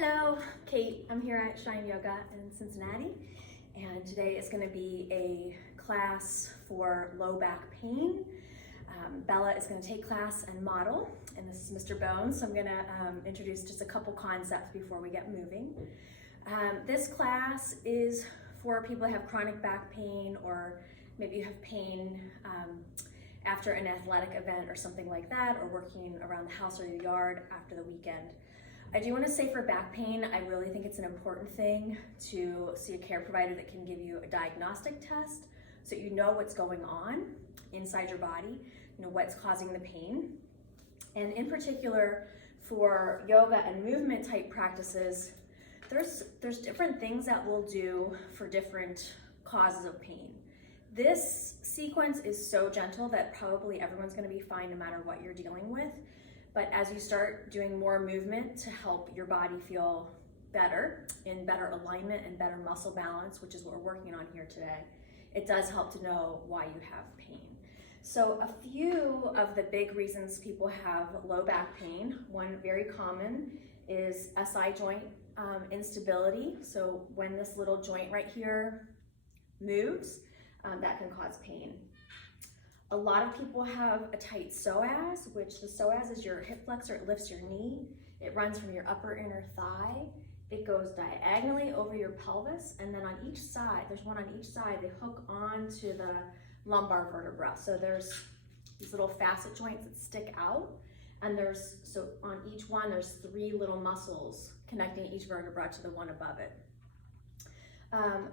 Hello, Kate. I'm here at Shine Yoga in Cincinnati, and today is going to be a class for low back pain. Bella is going to take class and model, and this is Mr. Bones, so I'm going to introduce just a couple concepts before we get moving. This class is for people who have chronic back pain, or maybe you have pain after an athletic event or something like that, or working around the house or the yard after the weekend. I do want to say for back pain, I really think it's an important thing to see a care provider that can give you a diagnostic test so you know what's going on inside your body, you know what's causing the pain. And in particular, for yoga and movement type practices, there's different things that we'll do for different causes of pain. This sequence is so gentle that probably everyone's going to be fine no matter what you're dealing with. But as you start doing more movement to help your body feel better, in better alignment and better muscle balance, which is what we're working on here today, it does help to know why you have pain. So a few of the big reasons people have low back pain, one very common is SI joint instability. So when this little joint right here moves, that can cause pain. A lot of people have a tight psoas, which the psoas is your hip flexor. It lifts your knee. It runs from your upper inner thigh. It goes diagonally over your pelvis, and then on each side, there's one on each side, they hook onto the lumbar vertebra. So there's these little facet joints that stick out, and so on each one, there's 3 little muscles connecting each vertebra to the one above it.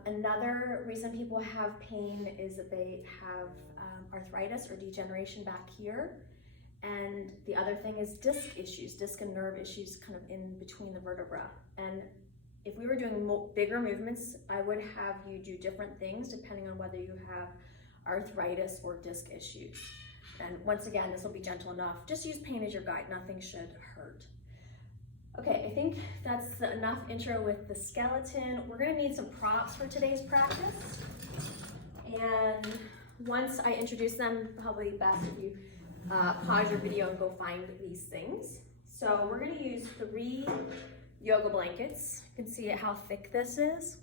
Another reason people have pain is that they have arthritis or degeneration back here. And the other thing is disc issues, disc and nerve issues kind of in between the vertebra. And if we were doing bigger movements, I would have you do different things depending on whether you have arthritis or disc issues. And once again, this will be gentle enough. Just use pain as your guide, nothing should hurt. Okay, I think that's enough intro with the skeleton. We're gonna need some props for today's practice. And once I introduce them, probably best if you pause your video and go find these things. So we're gonna use 3 yoga blankets. You can see how thick this is.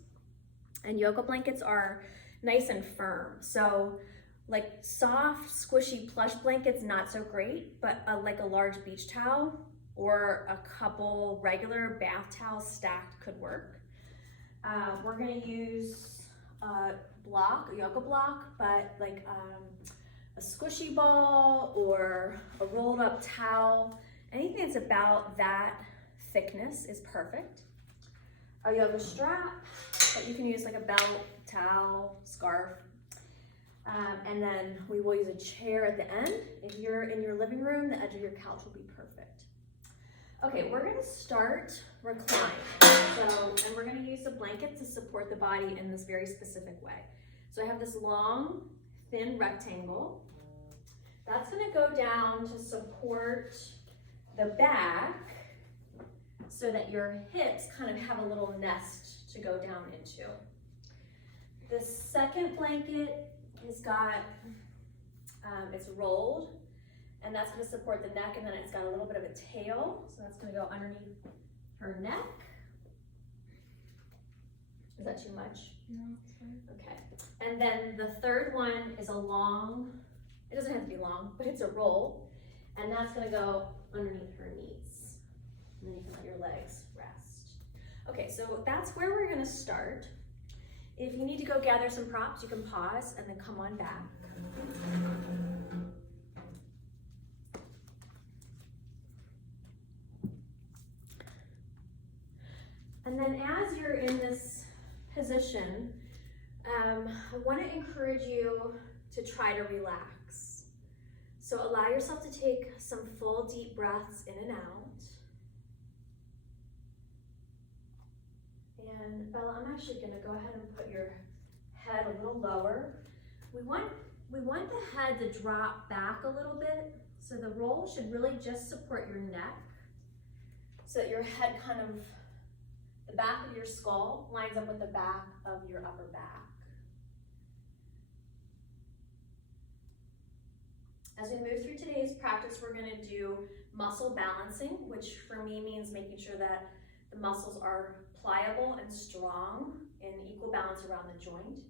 And yoga blankets are nice and firm. So like soft, squishy plush blankets, not so great, but like a large beach towel or a couple regular bath towels stacked could work. We're gonna use a yoga block, but like a squishy ball or a rolled up towel. Anything that's about that thickness is perfect. A yoga strap that you can use like a belt, towel, scarf. And then we will use a chair at the end. If you're in your living room, the edge of your couch will be perfect. Okay, we're gonna start reclining. And we're gonna use a blanket to support the body in this very specific way. So I have this long, thin rectangle. That's gonna go down to support the back so that your hips kind of have a little nest to go down into. The second blanket has got, it's rolled, and that's gonna support the neck, and then it's got a little bit of a tail, so that's gonna go underneath her neck. Is that too much? No, it's fine. Okay. And then the third one is a long, it doesn't have to be long, but it's a roll, and that's gonna go underneath her knees. And then you can let your legs rest. Okay, so that's where we're gonna start. If you need to go gather some props, you can pause and then come on back. And then as you're in this position, I want to encourage you to try to relax. So allow yourself to take some full deep breaths in and out. And Bella, I'm actually going to go ahead and put your head a little lower. We want the head to drop back a little bit. So the roll should really just support your neck so that your head kind of, the back of your skull lines up with the back of your upper back. As we move through today's practice, we're going to do muscle balancing, which for me means making sure that The muscles are pliable and strong in equal balance around the joint,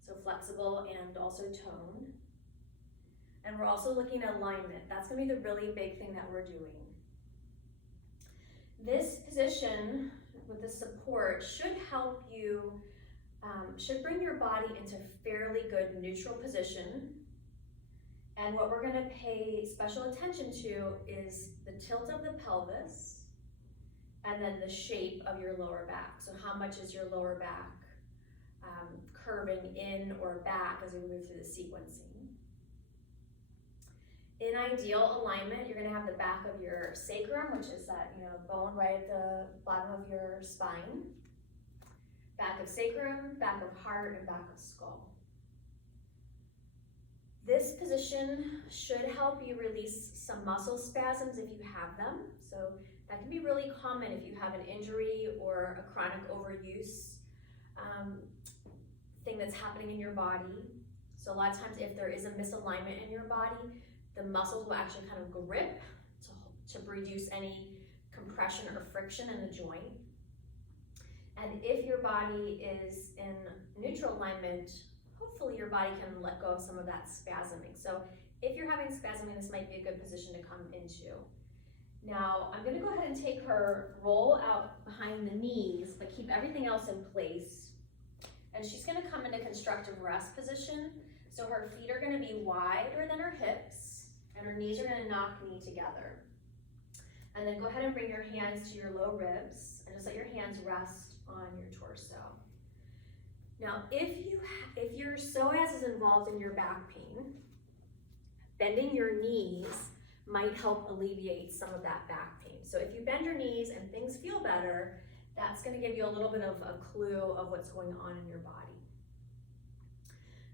so flexible and also toned. And we're also looking at alignment. That's gonna be the really big thing that we're doing. This position with the support should help you, should bring your body into fairly good neutral position. And what we're gonna pay special attention to is the tilt of the pelvis and then the shape of your lower back. So how much is your lower back curving in or back as we move through the sequencing. In ideal alignment, you're gonna have the back of your sacrum, which is that bone right at the bottom of your spine. Back of sacrum, back of heart, and back of skull. This position should help you release some muscle spasms if you have them. So that can be really common if you have an injury or a chronic overuse thing that's happening in your body. So a lot of times if there is a misalignment in your body, the muscles will actually kind of grip to reduce any compression or friction in the joint. And if your body is in neutral alignment, hopefully your body can let go of some of that spasming. So if you're having spasming, this might be a good position to come into. Now, I'm gonna go ahead and take her, roll out behind the knees, but keep everything else in place. And she's gonna come into constructive rest position. So her feet are gonna be wider than her hips, and her knees are gonna knock knee together. And then go ahead and bring your hands to your low ribs, and just let your hands rest on your torso. Now, if your psoas is involved in your back pain, bending your knees might help alleviate some of that back pain. So if you bend your knees and things feel better, that's gonna give you a little bit of a clue of what's going on in your body.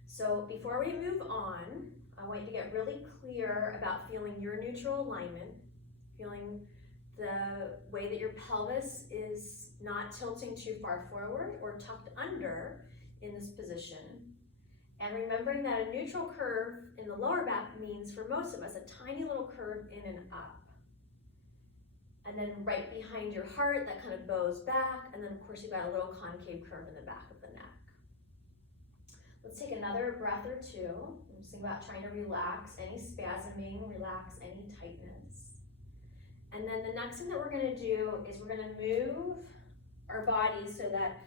So before we move on, I want you to get really clear about feeling your neutral alignment, feeling the way that your pelvis is not tilting too far forward or tucked under in this position. And remembering that a neutral curve in the lower back means for most of us a tiny little curve in and up. And then right behind your heart, that kind of bows back. And then of course you've got a little concave curve in the back of the neck. Let's take another breath or two. I'm just thinking about trying to relax any spasming, relax any tightness. And then the next thing that we're gonna do is we're gonna move our bodies so that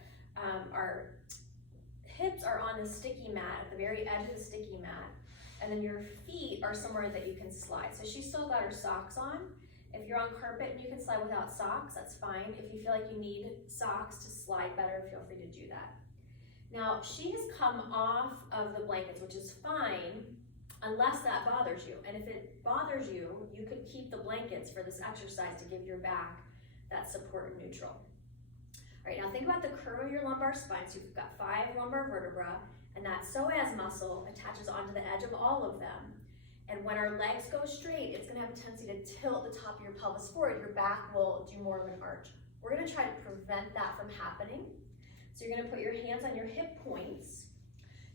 our hips are on the sticky mat, at the very edge of the sticky mat, and then your feet are somewhere that you can slide. So she's still got her socks on. If you're on carpet and you can slide without socks, that's fine. If you feel like you need socks to slide better, feel free to do that. Now, she has come off of the blankets, which is fine, unless that bothers you. And if it bothers you, you could keep the blankets for this exercise to give your back that support and neutral. All right, now think about the curve of your lumbar spine. So you've got 5 lumbar vertebrae, and that psoas muscle attaches onto the edge of all of them. And when our legs go straight, it's gonna have a tendency to tilt the top of your pelvis forward. Your back will do more of an arch. We're gonna try to prevent that from happening. So you're gonna put your hands on your hip points.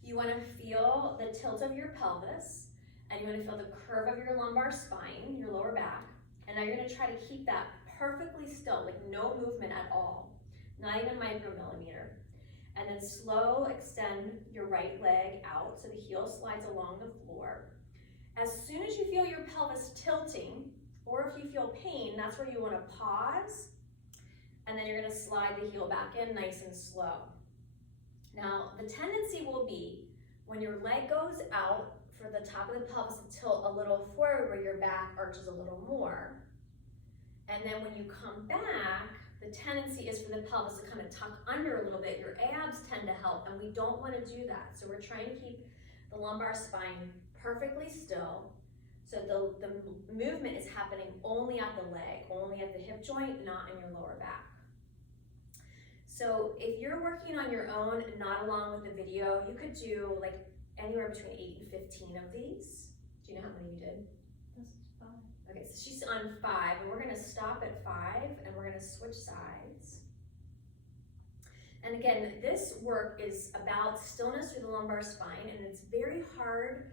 You wanna feel the tilt of your pelvis, and you wanna feel the curve of your lumbar spine, your lower back. And now you're gonna try to keep that perfectly still, like no movement at all, not even micromillimeter. And then slow extend your right leg out so the heel slides along the floor. As soon as you feel your pelvis tilting, or if you feel pain, that's where you wanna pause, and then you're gonna slide the heel back in nice and slow. Now, the tendency will be when your leg goes out for the top of the pelvis to tilt a little forward where your back arches a little more. And then when you come back, the tendency is for the pelvis to kind of tuck under a little bit. Your abs tend to help, and we don't wanna do that. So we're trying to keep the lumbar spine perfectly still, so the movement is happening only at the leg, only at the hip joint, not in your lower back. So if you're working on your own, not along with the video, you could do like anywhere between 8 and 15 of these. Do you know how many you did? This is 5. Okay, so she's on 5, and we're gonna stop at 5, and we're gonna switch sides. And again, this work is about stillness through the lumbar spine, and it's very hard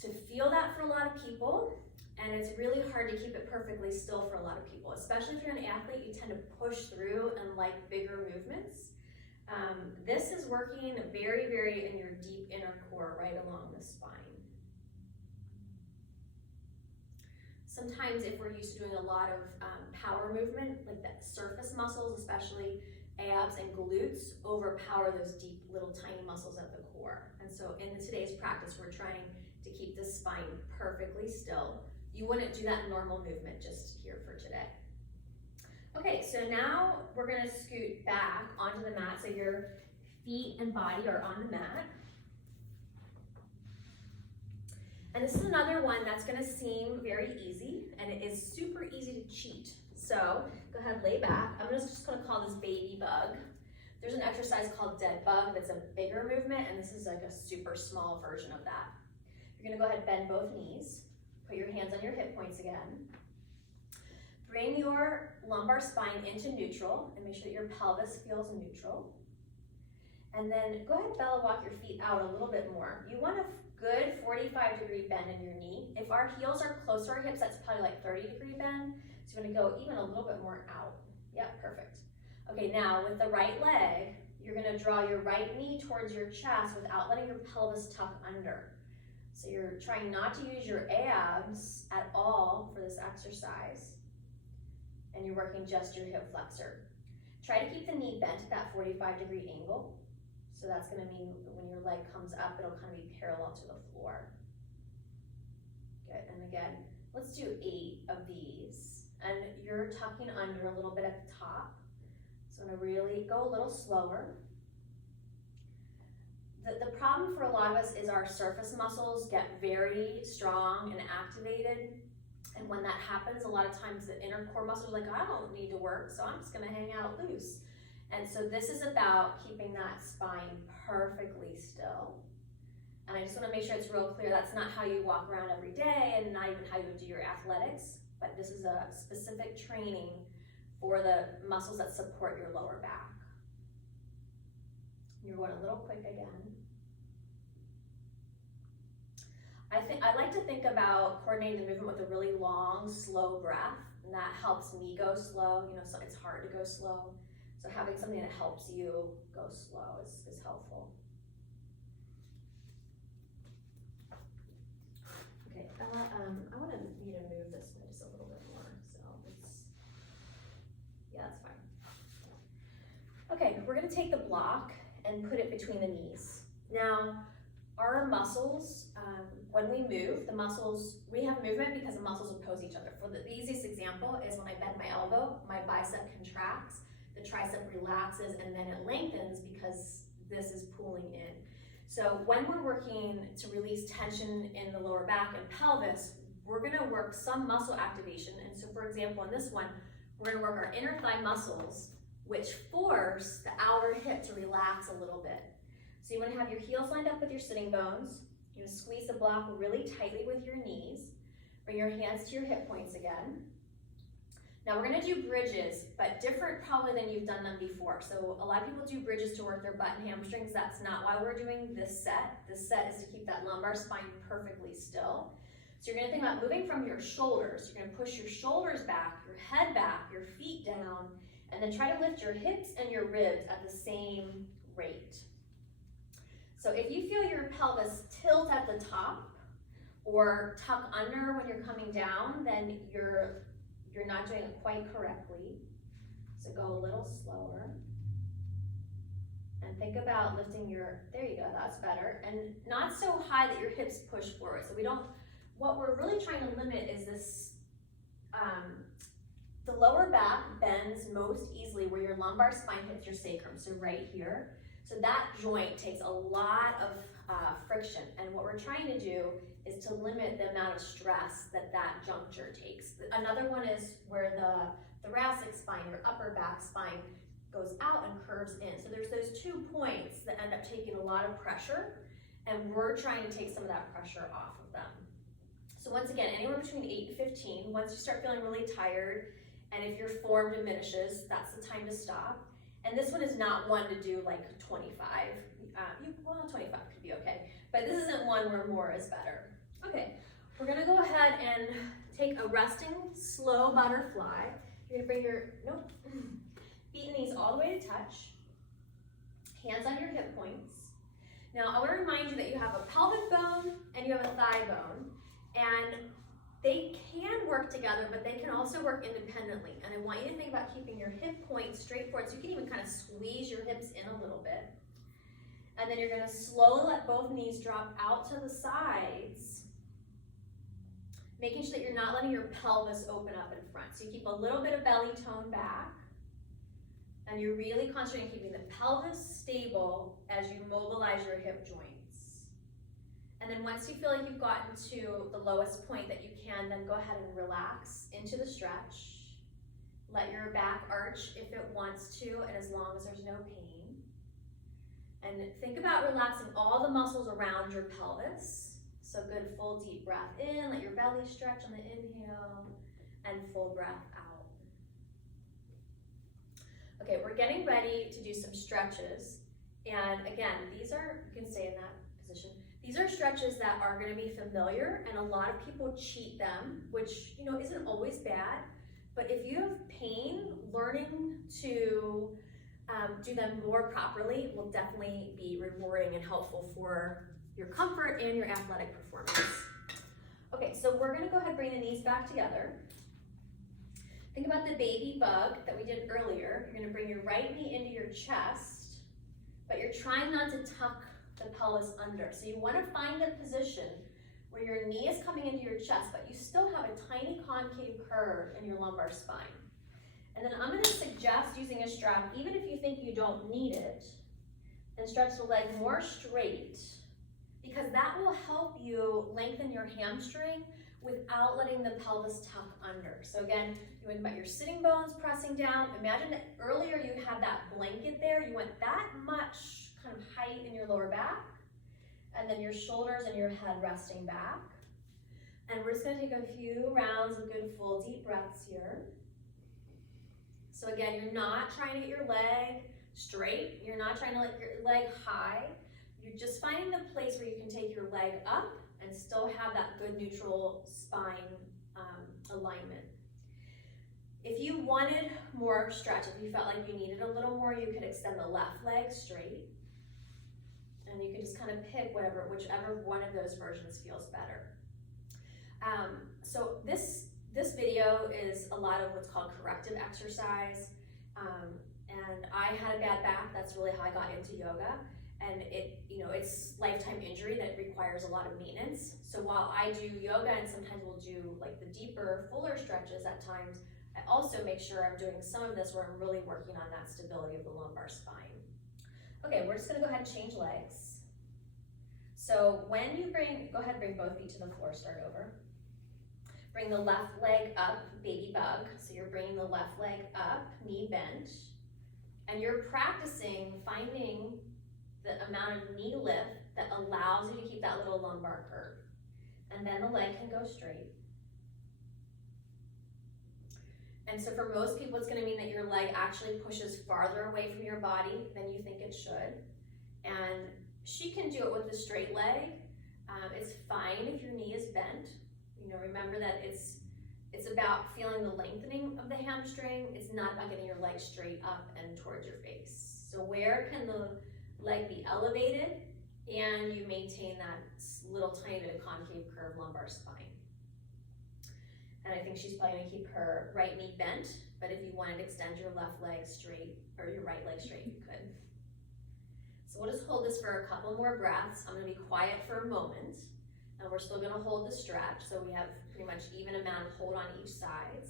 to feel that for a lot of people. And it's really hard to keep it perfectly still for a lot of people, especially if you're an athlete, you tend to push through and like bigger movements. This is working very, very in your deep inner core, right along the spine. Sometimes if we're used to doing a lot of power movement, like that surface muscles, especially abs and glutes, overpower those deep little tiny muscles at the core. And so in today's practice, we're trying to keep the spine perfectly still. You wouldn't do that normal movement just here for today. Okay, so now we're gonna scoot back onto the mat so your feet and body are on the mat. And this is another one that's gonna seem very easy, and it is super easy to cheat. So go ahead, lay back. I'm just gonna call this baby bug. There's an exercise called dead bug that's a bigger movement, and this is like a super small version of that. You're gonna go ahead, bend both knees. Put your hands on your hip points again. Bring your lumbar spine into neutral and make sure that your pelvis feels neutral. And then go ahead, belly walk your feet out a little bit more. You want a good 45-degree bend in your knee. If our heels are close to our hips, that's probably like 30-degree bend. So you're gonna go even a little bit more out. Yep, perfect. Okay, now with the right leg, you're gonna draw your right knee towards your chest without letting your pelvis tuck under. So you're trying not to use your abs at all for this exercise. And you're working just your hip flexor. Try to keep the knee bent at that 45-degree angle. So that's gonna mean when your leg comes up, it'll kind of be parallel to the floor. Good, and again, let's do 8 of these. And you're tucking under a little bit at the top. So I'm gonna really go a little slower. The problem for a lot of us is our surface muscles get very strong and activated. And when that happens, a lot of times the inner core muscles are like, I don't need to work, so I'm just gonna hang out loose. And so this is about keeping that spine perfectly still. And I just wanna make sure it's real clear, that's not how you walk around every day and not even how you do your athletics, but this is a specific training for the muscles that support your lower back. You're going a little quick again. I like to think about coordinating the movement with a really long, slow breath, and that helps me go slow. You know, so it's hard to go slow. So having something that helps you go slow is helpful. Okay, Bella, I want you to move this way just a little bit more. So yeah, that's fine. Okay, we're gonna take the block and put it between the knees. Now, our muscles, when we move, we have movement because the muscles oppose each other. For the easiest example is when I bend my elbow, my bicep contracts, the tricep relaxes, and then it lengthens because this is pulling in. So when we're working to release tension in the lower back and pelvis, we're gonna work some muscle activation. And so for example, in this one, we're gonna work our inner thigh muscles, which force the outer hip to relax a little bit. So you want to have your heels lined up with your sitting bones. You're going to squeeze the block really tightly with your knees. Bring your hands to your hip points again. Now we're going to do bridges, but different probably than you've done them before. So a lot of people do bridges to work their butt and hamstrings. That's not why we're doing this set. This set is to keep that lumbar spine perfectly still. So you're going to think about moving from your shoulders. You're going to push your shoulders back, your head back, your feet down, and then try to lift your hips and your ribs at the same rate. So if you feel your pelvis tilt at the top or tuck under when you're coming down, then you're not doing it quite correctly. So go a little slower. And think about lifting there you go, that's better. And not so high that your hips push forward. So what we're really trying to limit is this, the lower back bends most easily where your lumbar spine hits your sacrum, so right here. So that joint takes a lot of friction, and what we're trying to do is to limit the amount of stress that juncture takes. Another one is where the thoracic spine, your upper back spine, goes out and curves in. So there's those 2 points that end up taking a lot of pressure, and we're trying to take some of that pressure off of them. So once again, anywhere between 8 and 15, once you start feeling really tired, and if your form diminishes, that's the time to stop. And this one is not one to do like 25. 25 could be okay. But this isn't one where more is better. Okay, we're gonna go ahead and take a resting, slow butterfly. You're gonna bring your, feet and knees all the way to touch. Hands on your hip points. Now, I wanna remind you that you have a pelvic bone and you have a thigh bone. And they can work together, but they can also work independently. And I want you to think about keeping your hip points straight forward, so you can even kind of squeeze your hips in a little bit. And then you're gonna slowly let both knees drop out to the sides, making sure that you're not letting your pelvis open up in front. So you keep a little bit of belly tone back, and you're really concentrating on keeping the pelvis stable as you mobilize your hip joints. And then once you feel like you've gotten to the lowest point that you can, then go ahead and relax into the stretch. Let your back arch if it wants to, and as long as there's no pain. And think about relaxing all the muscles around your pelvis. So good full deep breath in, let your belly stretch on the inhale, and full breath out. Okay, we're getting ready to do some stretches. And again, these are, you can stay in that position. These are stretches that are going to be familiar, and a lot of people cheat them, which isn't always bad. But if you have pain, learning to do them more properly will definitely be rewarding and helpful for your comfort and your athletic performance. Okay, so we're going to go ahead and bring the knees back together. Think about the baby bug that we did earlier. You're going to bring your right knee into your chest, but you're trying not to tuck the pelvis under. So you want to find the position where your knee is coming into your chest, but you still have a tiny concave curve in your lumbar spine. And then I'm going to suggest using a strap, even if you think you don't need it, and stretch the leg more straight, because that will help you lengthen your hamstring without letting the pelvis tuck under. So again, you think about your sitting bones pressing down. Imagine that earlier you had that blanket there. You want that much kind of height in your lower back, and then your shoulders and your head resting back. And we're just gonna take a few rounds of good full deep breaths here. So again, you're not trying to get your leg straight. You're not trying to let your leg high. You're just finding the place where you can take your leg up and still have that good neutral spine alignment. If you wanted more stretch, if you felt like you needed a little more, you could extend the left leg straight. And you can just kind of pick whichever one of those versions feels better. So this video is a lot of what's called corrective exercise. And I had a bad back. That's really how I got into yoga. And it's lifetime injury that requires a lot of maintenance. So while I do yoga and sometimes we'll do like the deeper, fuller stretches at times, I also make sure I'm doing some of this where I'm really working on that stability of the lumbar spine. Okay, we're just gonna go ahead and change legs. So when you go ahead and bring both feet to the floor, start over. Bring the left leg up, baby bug. So you're bringing the left leg up, knee bent. And you're practicing finding the amount of knee lift that allows you to keep that little lumbar curve. And then the leg can go straight. And so for most people, it's gonna mean that your leg actually pushes farther away from your body than you think it should. And she can do it with a straight leg. It's fine if your knee is bent. Remember that it's about feeling the lengthening of the hamstring. It's not about getting your leg straight up and towards your face. So where can the leg be elevated and you maintain that little tiny bit of concave curve lumbar spine? And I think she's probably gonna keep her right knee bent, but if you wanted to extend your left leg straight or your right leg straight, you could. So we'll just hold this for a couple more breaths. I'm gonna be quiet for a moment, and we're still gonna hold the stretch, so we have pretty much even amount of hold on each side.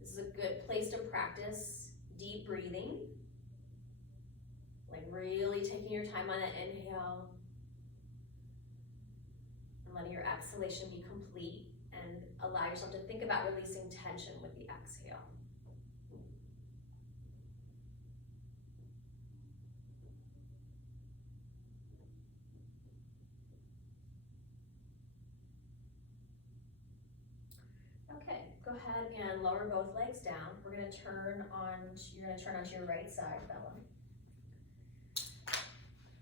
This is a good place to practice deep breathing, like really taking your time on that inhale, and letting your exhalation be complete, and allow yourself to think about releasing tension with the exhale. Okay, go ahead and lower both legs down. You're gonna turn onto your right side, Bella.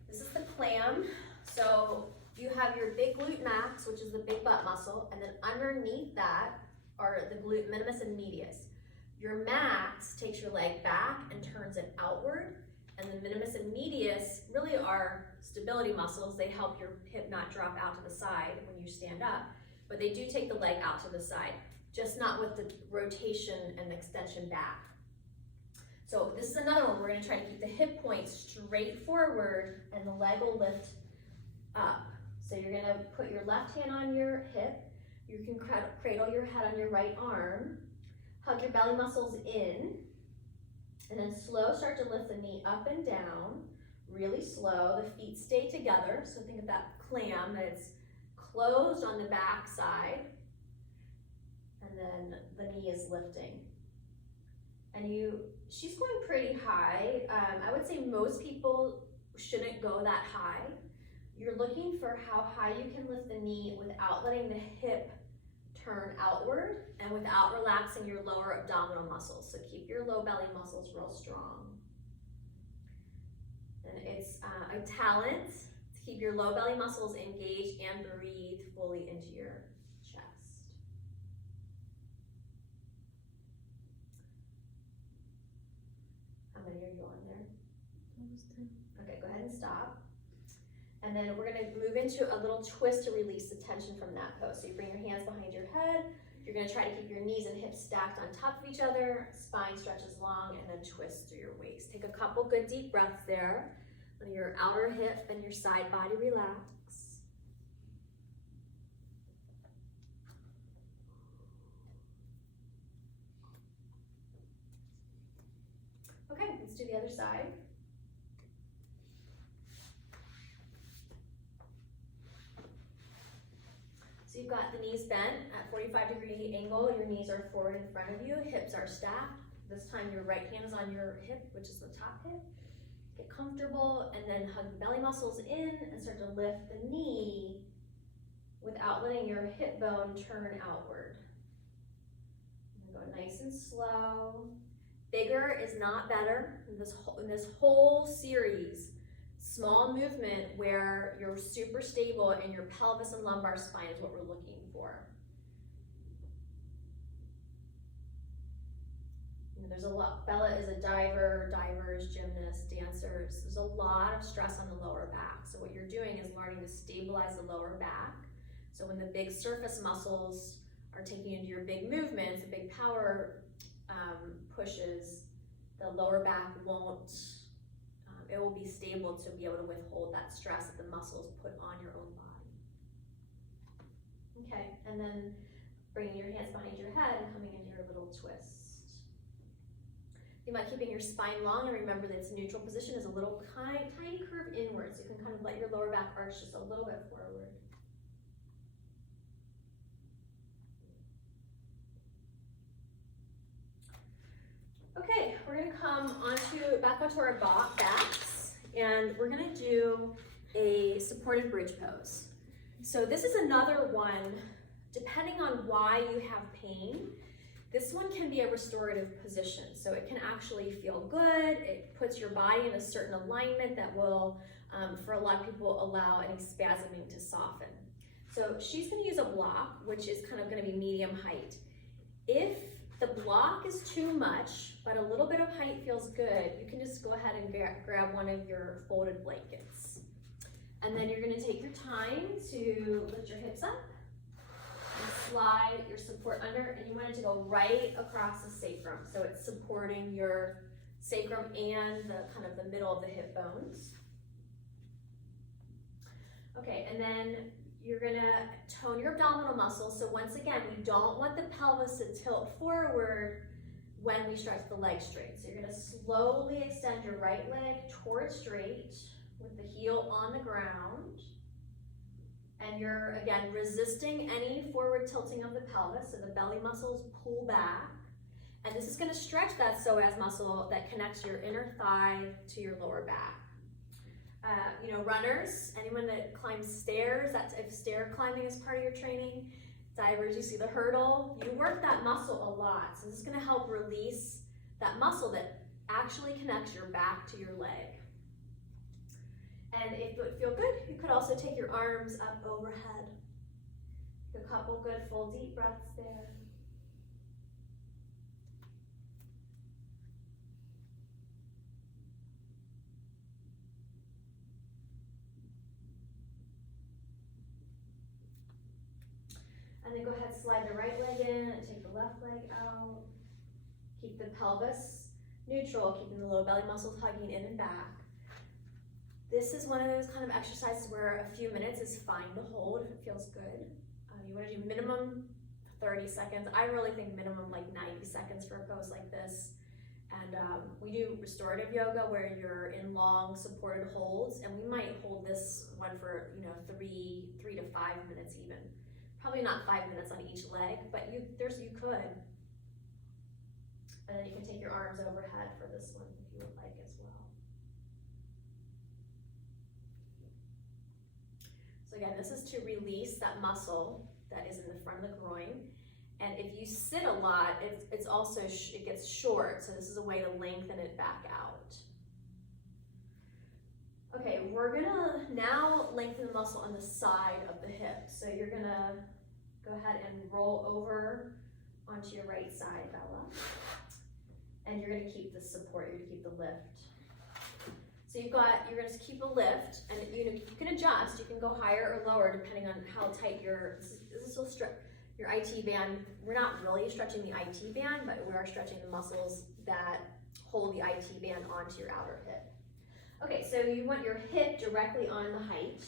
This is the clam. So you have your big glute max, which is the big butt muscle, and then underneath that, are the glute minimus and medius. Your max takes your leg back and turns it outward, and the minimus and medius really are stability muscles. They help your hip not drop out to the side when you stand up, but they do take the leg out to the side, just not with the rotation and extension back. So this is another one. We're going to try to keep the hip point straight forward and the leg will lift up. So you're going to put your left hand on your hip. You can cradle your head on your right arm. Hug your belly muscles in. And then slow, start to lift the knee up and down. Really slow. The feet stay together. So think of that clam, that it's closed on the back side. And then the knee is lifting. And she's going pretty high. I would say most people shouldn't go that high. You're looking for how high you can lift the knee without letting the hip turn outward and without relaxing your lower abdominal muscles. So keep your low belly muscles real strong. And it's a talent to keep your low belly muscles engaged and breathe fully into your chest. How many are you on there? Almost 10. Okay, go ahead and stop. And then we're gonna move into a little twist to release the tension from that pose. So you bring your hands behind your head. You're gonna try to keep your knees and hips stacked on top of each other. Spine stretches long, and then twist through your waist. Take a couple good deep breaths there. Let your outer hip and your side body relax. Okay, let's do the other side. So you've got the knees bent at 45-degree angle. Your knees are forward in front of you. Hips are stacked. This time your right hand is on your hip, which is the top hip. Get comfortable and then hug the belly muscles in and start to lift the knee without letting your hip bone turn outward. And go nice and slow. Bigger is not better. In this whole series, small movement where you're super stable in your pelvis and lumbar spine is what we're looking for. There's a lot. Bella is a diver, divers, gymnasts, dancers. There's a lot of stress on the lower back. So what you're doing is learning to stabilize the lower back. So when the big surface muscles are taking you into your big movements, the big power pushes, the lower back won't, it will be stable to be able to withhold that stress that the muscles put on your own body. Okay, and then bringing your hands behind your head and coming into your little twist. You might keeping your spine long, and remember that its neutral position is a little tiny curve inwards. You can kind of let your lower back arch just a little bit forward. Okay, we're gonna come back onto our backs, and we're gonna do a supported bridge pose. So this is another one, depending on why you have pain, this one can be a restorative position. So it can actually feel good. It puts your body in a certain alignment that will, for a lot of people, allow any spasming to soften. So she's gonna use a block, which is kind of gonna be medium height. If the block is too much, but a little bit of height feels good, you can just go ahead and grab one of your folded blankets. And then you're gonna take your time to lift your hips up and slide your support under, and you want it to go right across the sacrum. So it's supporting your sacrum and the kind of the middle of the hip bones. Okay, and then you're gonna tone your abdominal muscles. So once again, we don't want the pelvis to tilt forward when we stretch the leg straight. So you're gonna slowly extend your right leg towards straight with the heel on the ground. And you're, again, resisting any forward tilting of the pelvis, so the belly muscles pull back. And this is gonna stretch that psoas muscle that connects your inner thigh to your lower back. Runners, anyone that climbs stairs, if stair climbing is part of your training, divers, you see the hurdle, you work that muscle a lot. So this is gonna help release that muscle that actually connects your back to your leg. And if it would feel good, you could also take your arms up overhead. A couple good full deep breaths there. And then go ahead, slide the right leg in and take the left leg out. Keep the pelvis neutral, keeping the low belly muscles hugging in and back. This is one of those kind of exercises where a few minutes is fine to hold if it feels good. You want to do minimum 30 seconds. I really think minimum like 90 seconds for a pose like this. And we do restorative yoga where you're in long supported holds, and we might hold this one for 3 to 5 minutes even. Probably not 5 minutes on each leg, but you could. And then you can take your arms overhead for this one if you would like as well. So again, this is to release that muscle that is in the front of the groin. And if you sit a lot, it's also, it gets short. So this is a way to lengthen it back out. Okay, we're gonna now lengthen the muscle on the side of the hip. So you're gonna go ahead and roll over onto your right side, Bella. And you're gonna keep the support, you're gonna keep the lift. So you're gonna keep a lift, and you can adjust, you can go higher or lower depending on how tight this will stretch your IT band. We're not really stretching the IT band, but we are stretching the muscles that hold the IT band onto your outer hip. Okay, so you want your hip directly on the height,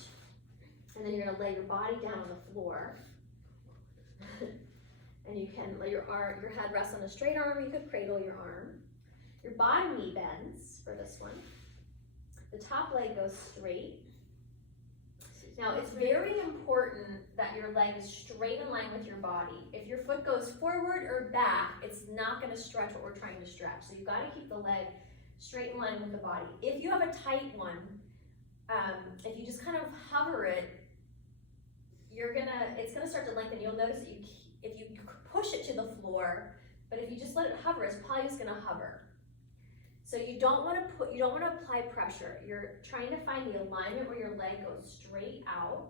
and then you're gonna lay your body down on the floor. And you can let your head rest on a straight arm, you could cradle your arm. Your bottom knee bends for this one. The top leg goes straight. Now it's very important that your leg is straight in line with your body. If your foot goes forward or back, it's not gonna stretch what we're trying to stretch. So you've gotta keep the leg straight in line with the body. If you have a tight one, if you just kind of hover it, it's gonna start to lengthen. You'll notice that if you push it to the floor, but if you just let it hover, it's probably just gonna hover. So you don't want to apply pressure. You're trying to find the alignment where your leg goes straight out,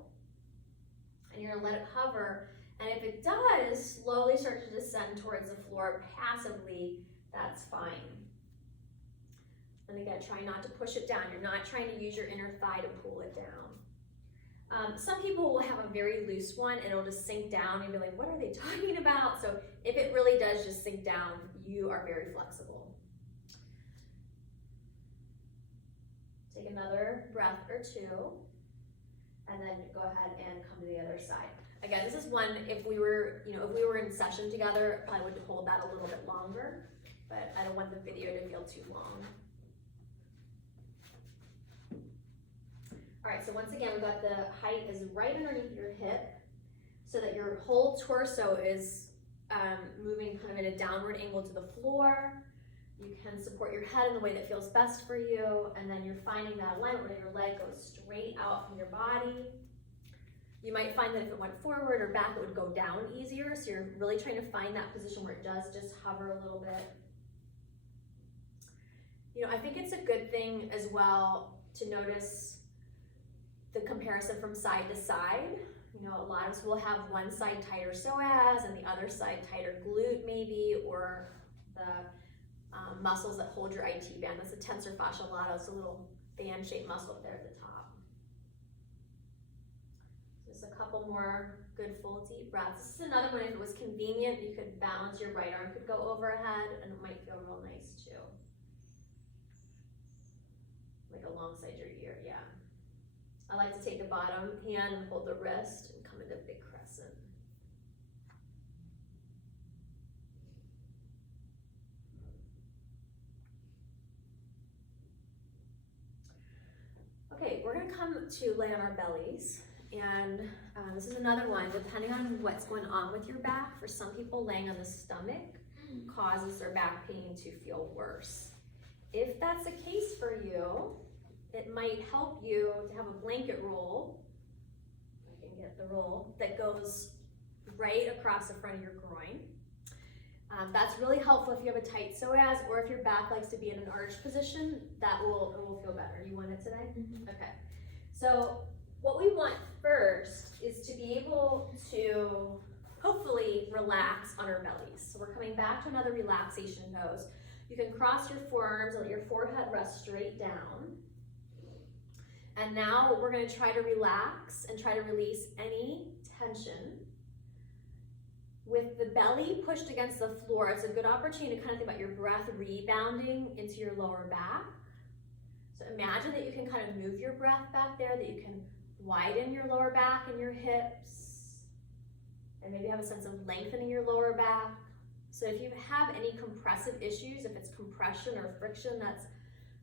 and you're gonna let it hover. And if it does slowly start to descend towards the floor passively, that's fine. And again, try not to push it down. You're not trying to use your inner thigh to pull it down. Some people will have a very loose one and it'll just sink down and be like, what are they talking about? So if it really does just sink down, you are very flexible. Take another breath or two, and then go ahead and come to the other side. Again, this is one, if we were in session together, I would hold that a little bit longer, but I don't want the video to feel too long. All right, so once again, we've got the height is right underneath your hip so that your whole torso is moving kind of in a downward angle to the floor. You can support your head in the way that feels best for you, and then you're finding that alignment where your leg goes straight out from your body. You might find that if it went forward or back, it would go down easier, so you're really trying to find that position where it does just hover a little bit. I think it's a good thing as well to notice the comparison from side to side. A lot of us will have one side tighter psoas and the other side tighter glute maybe, or the muscles that hold your IT band. That's the tensor fasciae latae. It's a little fan-shaped muscle up there at the top. Just a couple more good full deep breaths. This is another one, if it was convenient, you could balance your right arm, could go overhead, and it might feel real nice too. Like alongside your ear, yeah. I like to take the bottom hand and hold the wrist and come into big crescent. Okay, we're gonna come to lay on our bellies, and this is another one, depending on what's going on with your back. For some people, laying on the stomach causes their back pain to feel worse. If that's the case for you, it might help you to have a blanket roll. I can get the roll that goes right across the front of your groin. That's really helpful if you have a tight psoas, or if your back likes to be in an arched position. It will feel better. You want it today? Mm-hmm. Okay. So what we want first is to be able to hopefully relax on our bellies. So we're coming back to another relaxation pose. You can cross your forearms and let your forehead rest straight down. And now we're going to try to relax and try to release any tension With the belly pushed against the floor, it's a good opportunity to kind of think about your breath rebounding into your lower back. So imagine that you can kind of move your breath back there, that you can widen your lower back and your hips, and maybe have a sense of lengthening your lower back. So if you have any compressive issues, if it's compression or friction that's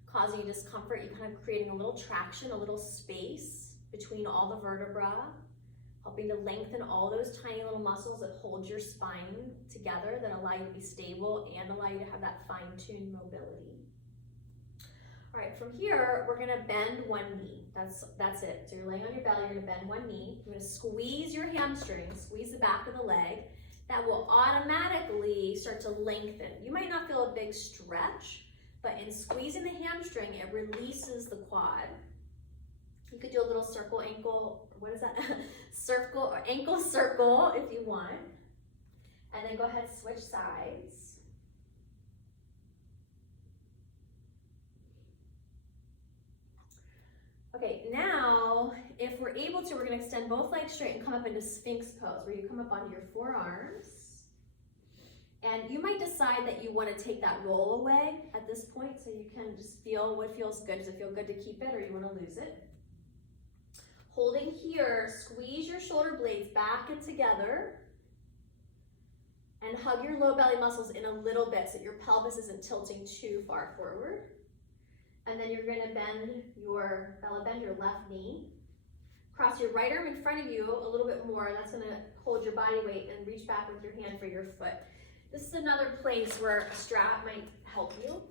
causing you discomfort, you're kind of creating a little traction, a little space between all the vertebrae, helping to lengthen all those tiny little muscles that hold your spine together, that allow you to be stable and allow you to have that fine-tuned mobility. All right, from here, we're gonna bend one knee. That's it. So you're laying on your belly, you're gonna bend one knee. You're gonna squeeze your hamstring, squeeze the back of the leg. That will automatically start to lengthen. You might not feel a big stretch, but in squeezing the hamstring, it releases the quad. You could do a little circle ankle, what is that? Circle or ankle circle if you want. And then go ahead, switch sides. Okay, now, if we're able to, we're gonna extend both legs straight and come up into Sphinx Pose, where you come up onto your forearms. And you might decide that you wanna take that roll away at this point, so you can just feel what feels good. Does it feel good to keep it, or you wanna lose it? Holding here, squeeze your shoulder blades back and together, and hug your low belly muscles in a little bit so that your pelvis isn't tilting too far forward. And then you're gonna bend your left knee. Cross your right arm in front of you a little bit more. That's gonna hold your body weight and reach back with your hand for your foot. This is another place where a strap might help you.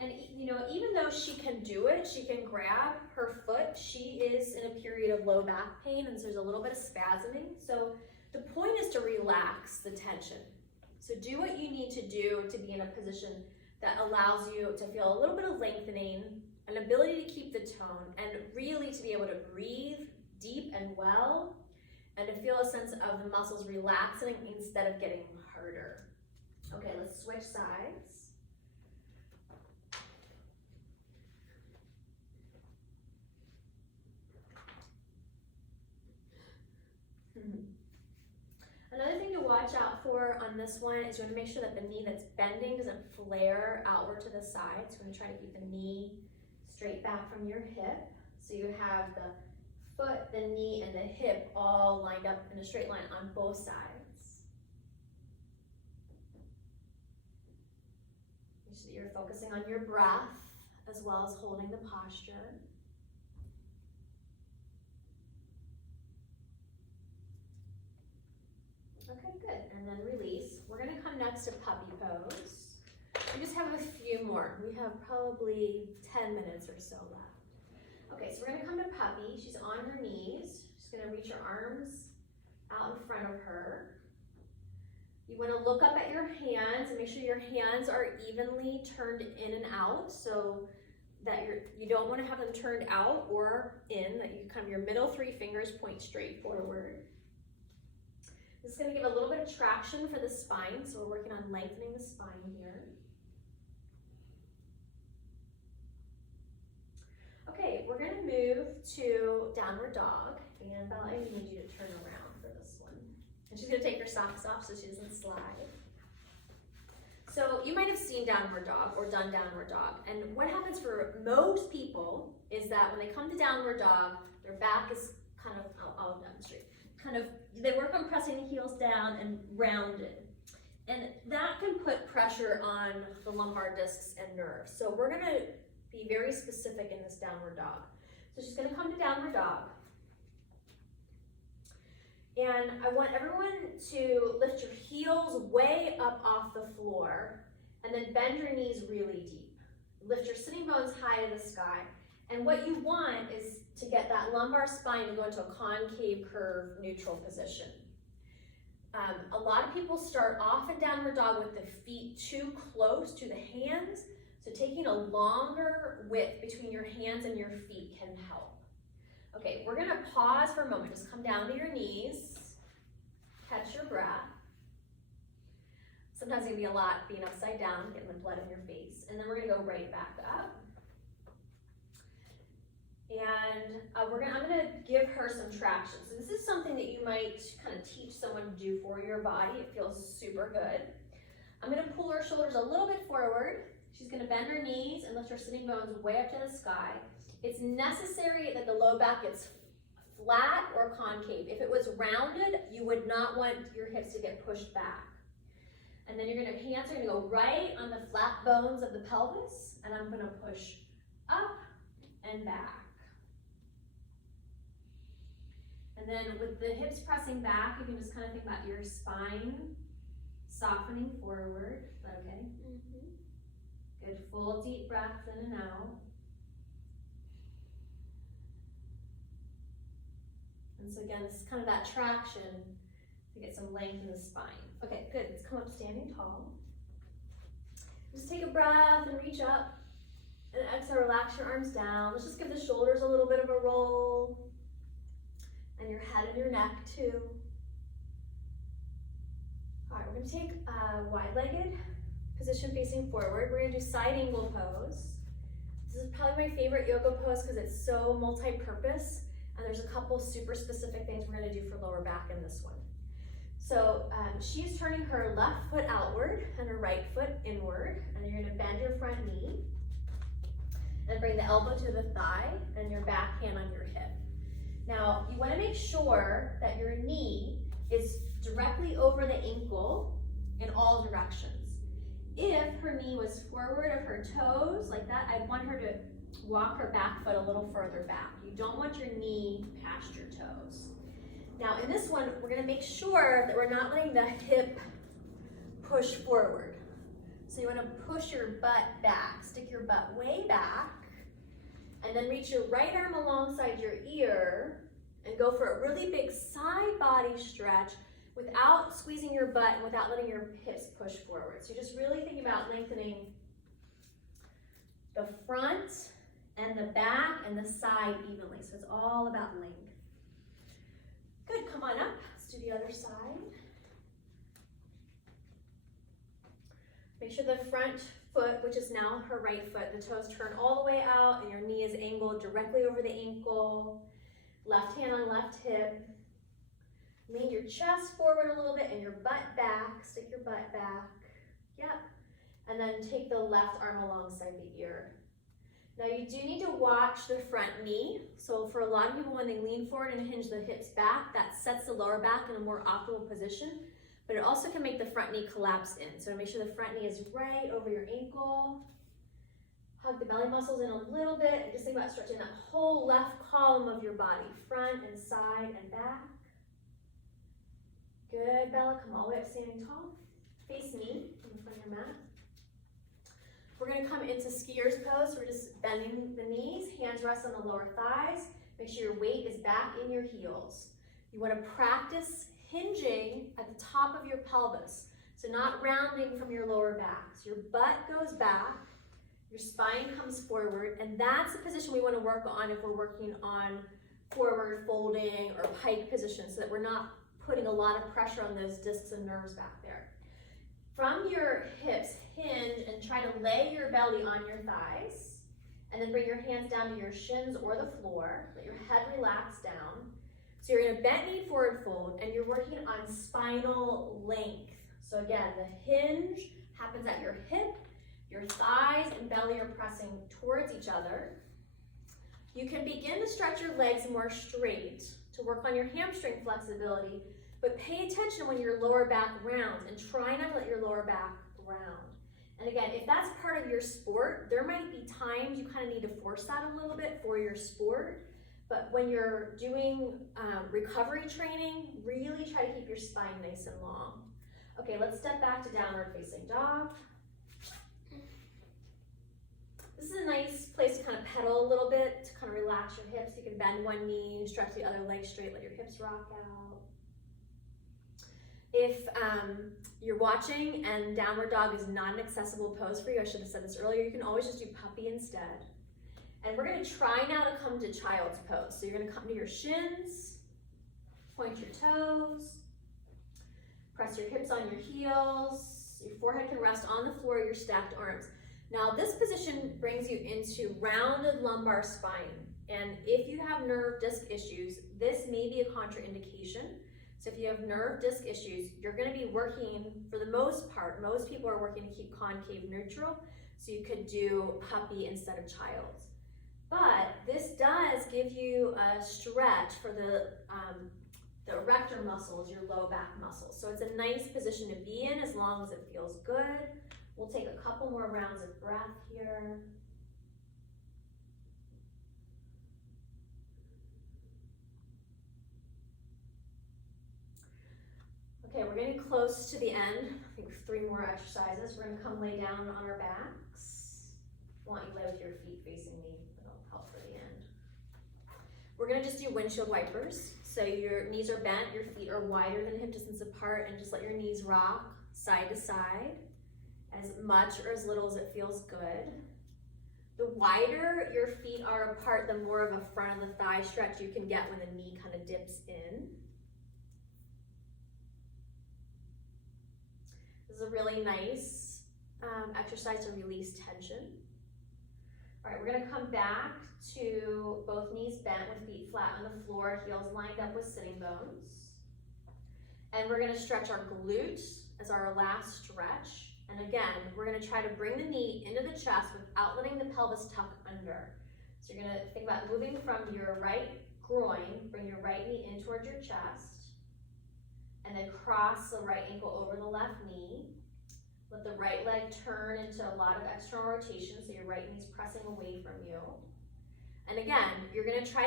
And you know, even though she can do it, she can grab her foot, she is in a period of low back pain, and so there's a little bit of spasming. So the point is to relax the tension. So do what you need to do to be in a position that allows you to feel a little bit of lengthening, an ability to keep the tone, and really to be able to breathe deep and well, and to feel a sense of the muscles relaxing instead of getting harder. Okay, let's switch sides. Another thing to watch out for on this one is you want to make sure that the knee that's bending doesn't flare outward to the side. So we're going to try to keep the knee straight back from your hip. So you have the foot, the knee, and the hip all lined up in a straight line on both sides. Make sure that you're focusing on your breath as well as holding the posture. Okay, good, and then release. We're gonna come next to puppy pose. We just have a few more. We have probably 10 minutes or so left. Okay, so we're gonna come to puppy. She's on her knees. She's gonna reach her arms out in front of her. You wanna look up at your hands and make sure your hands are evenly turned in and out, so that you don't wanna have them turned out or in, that you kind of, your middle three fingers point straight forward. This is going to give a little bit of traction for the spine, so we're working on lengthening the spine here. Okay, we're going to move to downward dog, and Bella, I need you to turn around for this one. And she's going to take her socks off so she doesn't slide. So you might have seen downward dog or done downward dog, and what happens for most people is that when they come to downward dog, their back is kind of, I'll demonstrate, they work on pressing the heels down and rounded. And that can put pressure on the lumbar discs and nerves. So we're gonna be very specific in this downward dog. So she's gonna come to downward dog. And I want everyone to lift your heels way up off the floor and then bend your knees really deep. Lift your sitting bones high to the sky. And what you want is to get that lumbar spine to go into a concave curve neutral position. A lot of people start off in downward dog with the feet too close to the hands, so taking a longer width between your hands and your feet can help. Okay, we're gonna pause for a moment. Just come down to your knees, catch your breath. Sometimes it can be a lot being upside down, getting the blood in your face. And then we're gonna go right back up. And I'm gonna give her some traction. So this is something that you might kind of teach someone to do for your body. It feels super good. I'm gonna pull her shoulders a little bit forward. She's gonna bend her knees and lift her sitting bones way up to the sky. It's necessary that the low back gets flat or concave. If it was rounded, you would not want your hips to get pushed back. And then hands are gonna go right on the flat bones of the pelvis, and I'm gonna push up and back. And then with the hips pressing back, you can just kind of think about your spine softening forward. Is that okay? Mm-hmm. Good, full deep breaths in and out. And so again, this is kind of that traction to get some length in the spine. Okay, good, let's come up standing tall. Just take a breath and reach up. And exhale, relax your arms down. Let's just give the shoulders a little bit of a roll. And your head and your neck too. All right, we're gonna take a wide-legged position facing forward. We're gonna do side angle pose. This is probably my favorite yoga pose because it's so multi-purpose. And there's a couple super specific things we're gonna do for lower back in this one. So she's turning her left foot outward and her right foot inward. And you're gonna bend your front knee. And bring the elbow to the thigh and your back hand on your hip. Now, you want to make sure that your knee is directly over the ankle in all directions. If her knee was forward of her toes, like that, I'd want her to walk her back foot a little further back. You don't want your knee past your toes. Now, in this one, we're going to make sure that we're not letting the hip push forward. So you want to push your butt back, stick your butt way back, and then reach your right arm alongside your ear and go for a really big side body stretch without squeezing your butt and without letting your hips push forward. So you're just really thinking about lengthening the front and the back and the side evenly. So it's all about length. Good, come on up. Let's do the other side. Make sure the front foot, which is now her right foot, the toes turn all the way out and your knee is angled directly over the ankle. Left hand on left hip. Lean your chest forward a little bit and your butt back. Stick your butt back. Yep. And then take the left arm alongside the ear. Now you do need to watch the front knee. So for a lot of people, when they lean forward and hinge the hips back, that sets the lower back in a more optimal position. But it also can make the front knee collapse in. So make sure the front knee is right over your ankle. Hug the belly muscles in a little bit and just think about stretching that whole left column of your body, front and side and back. Good, Bella, come all the way up standing tall. Face me in the front of your mat. We're gonna come into skier's pose. We're just bending the knees, hands rest on the lower thighs. Make sure your weight is back in your heels. You wanna practice hinging at the top of your pelvis. So not rounding from your lower back. So your butt goes back, your spine comes forward, and that's the position we want to work on if we're working on forward folding or pike position, so that we're not putting a lot of pressure on those discs and nerves back there. From your hips, hinge and try to lay your belly on your thighs, and then bring your hands down to your shins or the floor. Let your head relax down. So you're gonna bent knee forward fold, and you're working on spinal length. So again, the hinge happens at your hip, your thighs and belly are pressing towards each other. You can begin to stretch your legs more straight to work on your hamstring flexibility, but pay attention when your lower back rounds and try not to let your lower back round. And again, if that's part of your sport, there might be times you kind of need to force that a little bit for your sport. But when you're doing recovery training, really try to keep your spine nice and long. Okay, let's step back to downward facing dog. This is a nice place to kind of pedal a little bit, to kind of relax your hips. You can bend one knee, stretch the other leg straight, let your hips rock out. If you're watching and downward dog is not an accessible pose for you, I should have said this earlier, you can always just do puppy instead. And we're gonna try now to come to child's pose. So you're gonna come to your shins, point your toes, press your hips on your heels, your forehead can rest on the floor, your stacked arms. Now this position brings you into rounded lumbar spine. And if you have nerve disc issues, this may be a contraindication. So if you have nerve disc issues, you're going to be working, for the most part, most people are working to keep concave neutral. So you could do puppy instead of child's. But this does give you a stretch for the erector muscles, your low back muscles. So it's a nice position to be in as long as it feels good. We'll take a couple more rounds of breath here. Okay, we're getting close to the end. I think 3 more exercises. We're gonna come lay down on our backs. I want you to lay with your feet facing me. That'll help for the end. We're gonna just do windshield wipers. So your knees are bent, your feet are wider than hip distance apart, and just let your knees rock side to side as much or as little as it feels good. The wider your feet are apart, the more of a front of the thigh stretch you can get when the knee kind of dips in. This is a really nice exercise to release tension. All right, we're gonna come back to both knees bent with feet flat on the floor, heels lined up with sitting bones. And we're gonna stretch our glutes as our last stretch. And again, we're gonna try to bring the knee into the chest without letting the pelvis tuck under. So you're gonna think about moving from your right groin, bring your right knee in towards your chest, and then cross the right ankle over the left knee. Let the right leg turn into a lot of external rotation, so your right knee's pressing away from you. And again, you're gonna try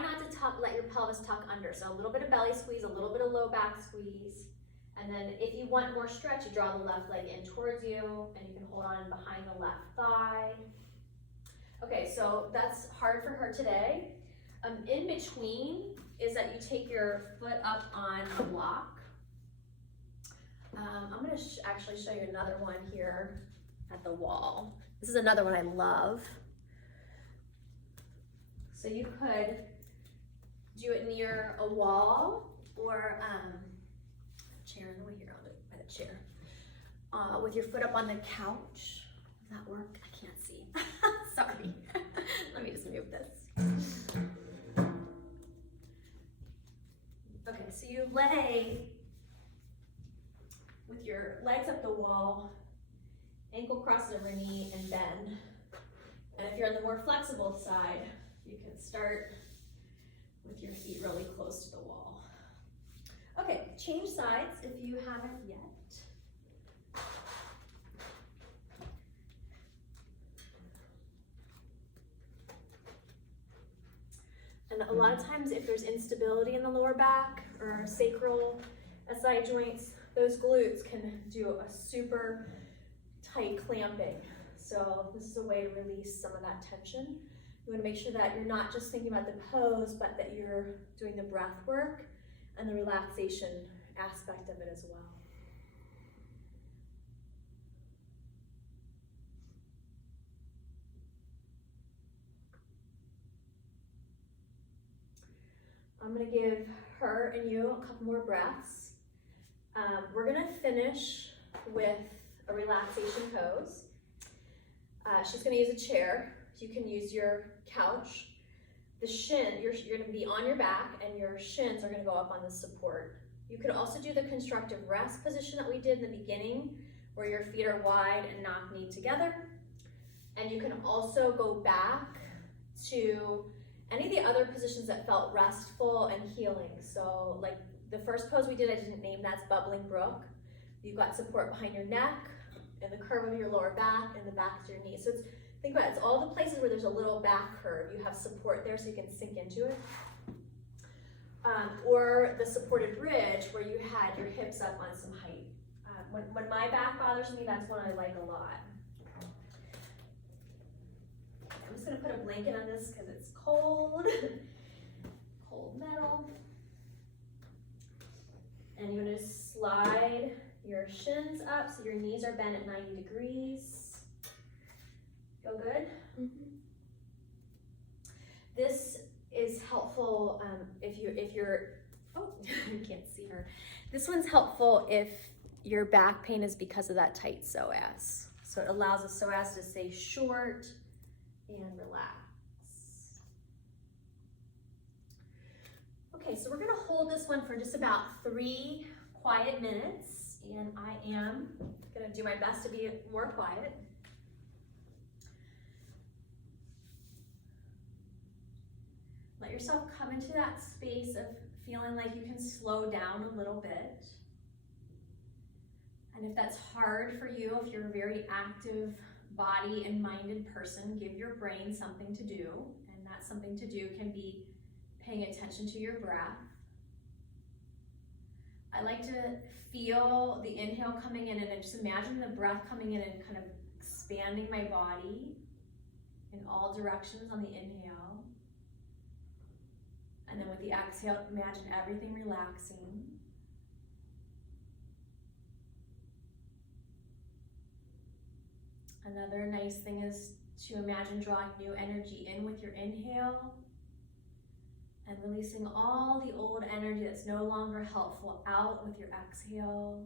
not to let your pelvis tuck under. So a little bit of belly squeeze, a little bit of low back squeeze. And then if you want more stretch, you draw the left leg in towards you, and you can hold on behind the left thigh. Okay, so that's hard for her today. In between is that you take your foot up on a block. I'm gonna actually show you another one here at the wall. This is another one I love. So you could do it near a wall or a chair in the way here, I'll do it by the chair. With your foot up on the couch. Does that work? I can't see. Sorry. Let me just move this. Okay, so you lay with your legs up the wall, ankle crosses over knee, and bend. And if you're on the more flexible side, you can start with your feet really close to the wall. Okay, change sides if you haven't yet. And a lot of times if there's instability in the lower back or sacral SI joints, those glutes can do a super tight clamping. So this is a way to release some of that tension. You want to make sure that you're not just thinking about the pose, but that you're doing the breath work and the relaxation aspect of it as well. I'm going to give her and you a couple more breaths. We're going to finish with a relaxation pose. She's going to use a chair. You can use your couch. The shin, you're going to be on your back and your shins are going to go up on the support. You could also do the constructive rest position that we did in the beginning, where your feet are wide and knock knee together. And you can also go back to any of the other positions that felt restful and healing. So like the first pose we did, I didn't name, that's bubbling brook. You've got support behind your neck and the curve of your lower back and the back of your knee. So think about it, it's all the places where there's a little back curve. You have support there so you can sink into it. Or the supported bridge where you had your hips up on some height. When my back bothers me, that's one I like a lot. I'm just gonna put a blanket on this because it's cold, cold metal. And you're gonna slide your shins up so your knees are bent at 90 degrees. Feel good? Mm-hmm. This is helpful if you're, oh, you can't see her. This one's helpful if your back pain is because of that tight psoas. So it allows the psoas to stay short and relax. Okay, so we're gonna hold this one for just about 3 quiet minutes, and I am gonna do my best to be more quiet. Let yourself come into that space of feeling like you can slow down a little bit. And if that's hard for you, if you're a very active body and minded person, give your brain something to do. And that something to do can be paying attention to your breath. I like to feel the inhale coming in, and then just imagine the breath coming in and kind of expanding my body in all directions on the inhale. And then with the exhale, imagine everything relaxing. Another nice thing is to imagine drawing new energy in with your inhale and releasing all the old energy that's no longer helpful out with your exhale.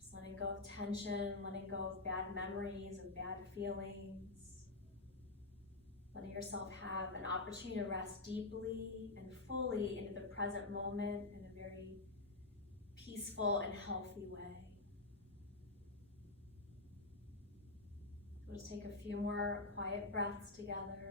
Just letting go of tension, letting go of bad memories and bad feelings. Letting yourself have an opportunity to rest deeply and fully into the present moment in a very peaceful and healthy way. We'll just take a few more quiet breaths together.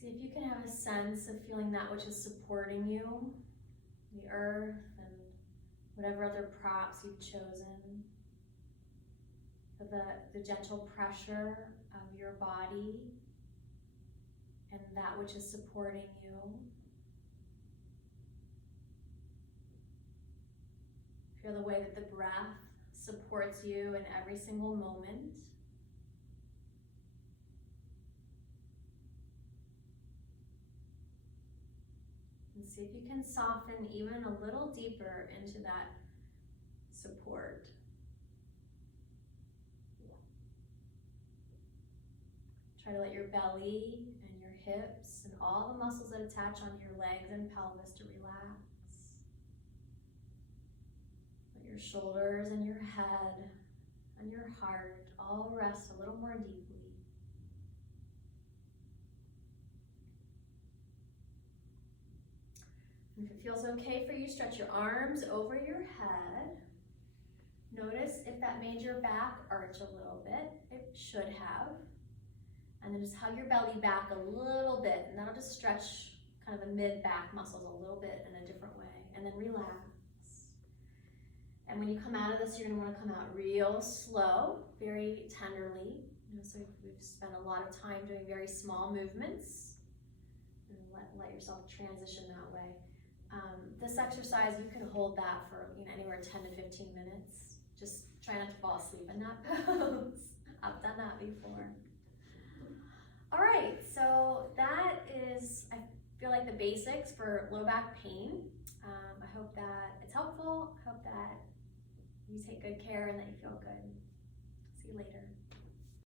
See if you can have a sense of feeling that which is supporting you, the earth and whatever other props you've chosen. Feel the gentle pressure of your body and that which is supporting you. Feel the way that the breath supports you in every single moment. And see if you can soften even a little deeper into that support. Try to let your belly and your hips and all the muscles that attach on your legs and pelvis to relax. Let your shoulders and your head and your heart all rest a little more deeply. If it feels okay for you, stretch your arms over your head. Notice if that made your back arch a little bit. It should have. And then just hug your belly back a little bit, and that'll just stretch kind of the mid-back muscles a little bit in a different way. And then relax. And when you come out of this, you're gonna wanna come out real slow, very tenderly. So we've spent a lot of time doing very small movements. And let yourself transition that way. This exercise, you can hold that for anywhere 10 to 15 minutes. Just try not to fall asleep in that pose. I've done that before. All right, so that is, I feel like, the basics for low back pain. I hope that it's helpful. I hope that you take good care and that you feel good. See you later.